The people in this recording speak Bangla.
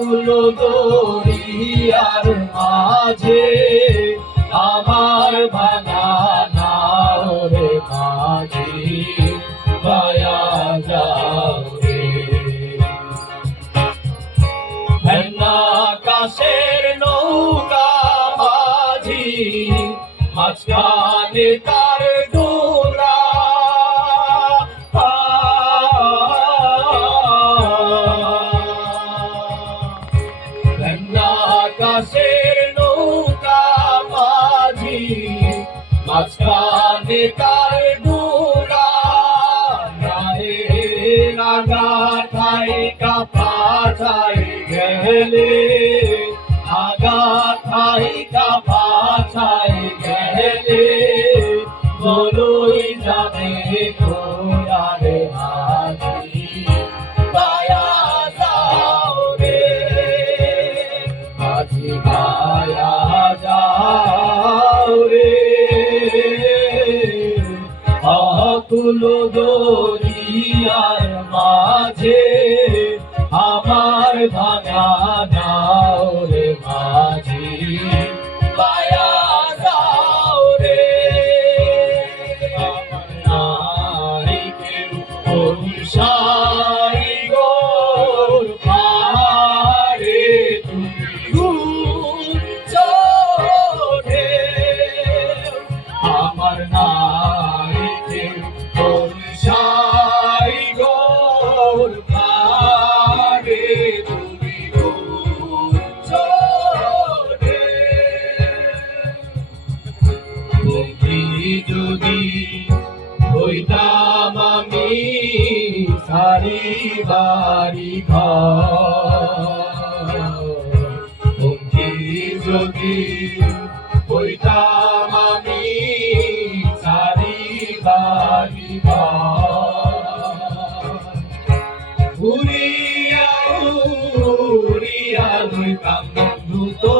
আকুল দরিয়ার মাঝে, আমার ভাঙা নাও রে মাঝি দয়া যাও রে। আকাশের নৌকা মাঝি, মাঝখানে তার আকাশের নৌকা মাঝি, মাঝখানে তার ডোরা রাহে লাগা ঠাই কাপা ঠাই গেলে আগা ঠাই কাপা ঠাই গেলে, বলই যাবে কোয়ারে হাজি বায়া যাও রে। আকুল দরিয়ার যদি হইতাম আমি সারি বাড়ি যদি হইতাম উড়িয়া উড়িয়া লইতাম বন্ধু তো